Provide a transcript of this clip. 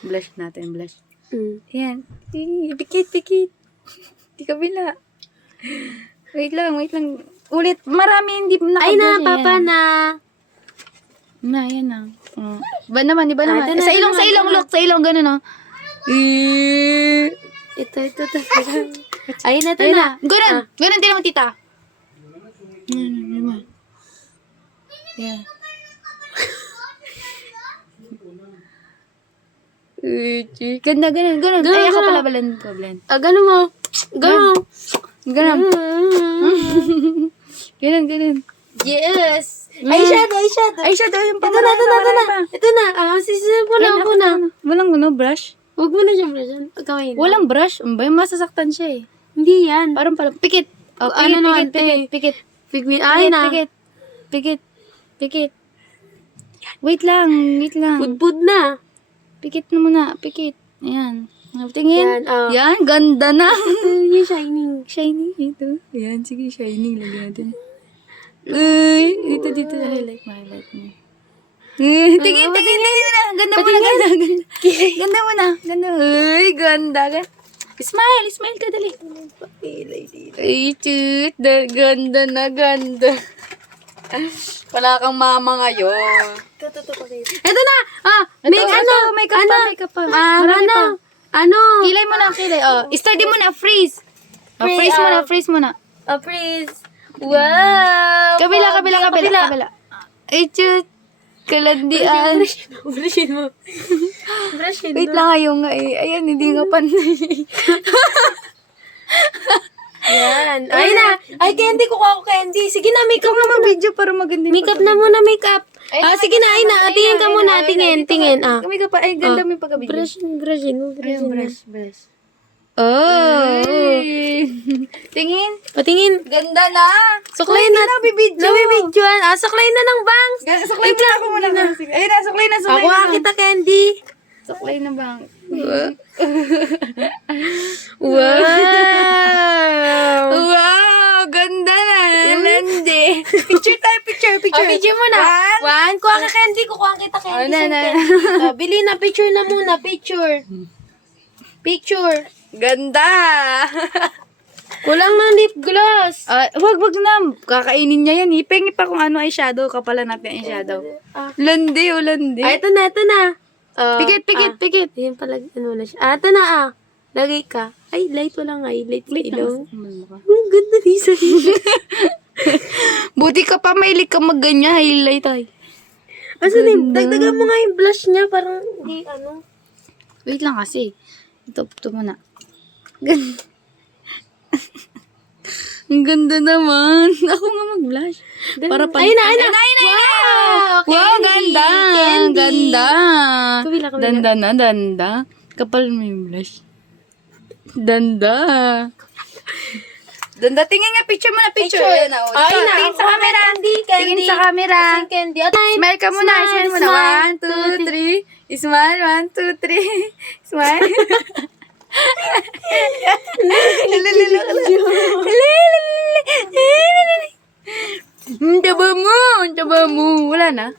Blush natin, blush. Yan. Pikit. Di kabila. Wait lang. Ulit. Marami hindi na. Ay na, papa na. Na, yan na. Iba naman. Ito Sa ilong, look. Sa ilong, gano'n, no? Ito. Ay na, ito na. Ganun. Ganun din naman, tita. Yeah. Ganda. Ay, ako pala blend ko, blend. Ganun mo. Ganun. Ganun. Yes. Eyeshadow. Eyeshadow yung Ito na. Ito na. Sisipan po na. Walang brush? Huwag mo na siya brushan. Kamay na. Walang brush? Masasaktan siya eh. Hindi yan. Parang pikit. Pikit. Ay na. Pikit. Wait lang. Pudpud na. Pikit na muna. Pikit. Ayan. Tingin. Yan, Yan, ganda na. Ito yung shining. Shiny ito. Ayan, sige, shiny. Lagyan natin. Uy, dito. Highlight mo. Tingin na. Ganda mo na. Ganda. Uy, ganda. Smile ka, dali. Ay, chut. Ganda na. Wala kang mama ngayon. Ito na. Makeup pa. Marami pa. Kilay mo na, kilay. Study mo na, freeze. Freeze mo na. Freeze. Wow. Kabila. Ay, chut. Kalandian. Brushin mo. Wait lang, ayaw nga eh. Ayan, hindi nga panay. Yan. Ay na. Ay, candy. Kukuha ko candy. Sige na, makeup na muna. Video para maganda. Makeup na muna, makeup. Sige na, ay na. Tingin ka muna. Tingin. Makeup pa. Ay, ganda mo yung pagka-video. Brushin. Brush. Oh. Tingin. Patingin. Ganda na. Suklay na. Nabibidyoan. Suklay na ng bangs. Suklay mo na ako muna. Ayun na, suklay na. Ako kita candy. Suklay na bang? Wow, ganda na. Landi. Picture. Picture mo na. One. Kuha ka candy. Kukuha kita candy. Bili na. Picture na muna. Picture. Ganda. Kulang ng lip gloss. Wag na. Kakainin niya yan. Pengi pa kung ano eyeshadow. Kapalan natin eyeshadow. Landi. Ito na. Pikit. Yan pala. Ano na siya. Ito na. Lagay ka. Ay, light walang highlight sa ilaw. Ang ganda ni Sarina. Buti ka pa, mahilig ka mag-ganya. Highlight ay. Asan yung, dagdagan mo nga yung blush niya. Parang, hindi, Wait lang kasi. Ito muna. Ang ganda naman. Ako nga mag-blush. Para pa. Ayun na. Wow, ganda. Ganda. Kabila. Danda. Kapal mo yung blush. Danda, tingin nga. Picture mo na. Picture. Ay na. Tingin sa camera. Tingin sa camera. Candy. Smile ka muna. Smile muna. 1, 2, 3. Smile. 1, 2, 3. Smile. Taba mo. Wala na.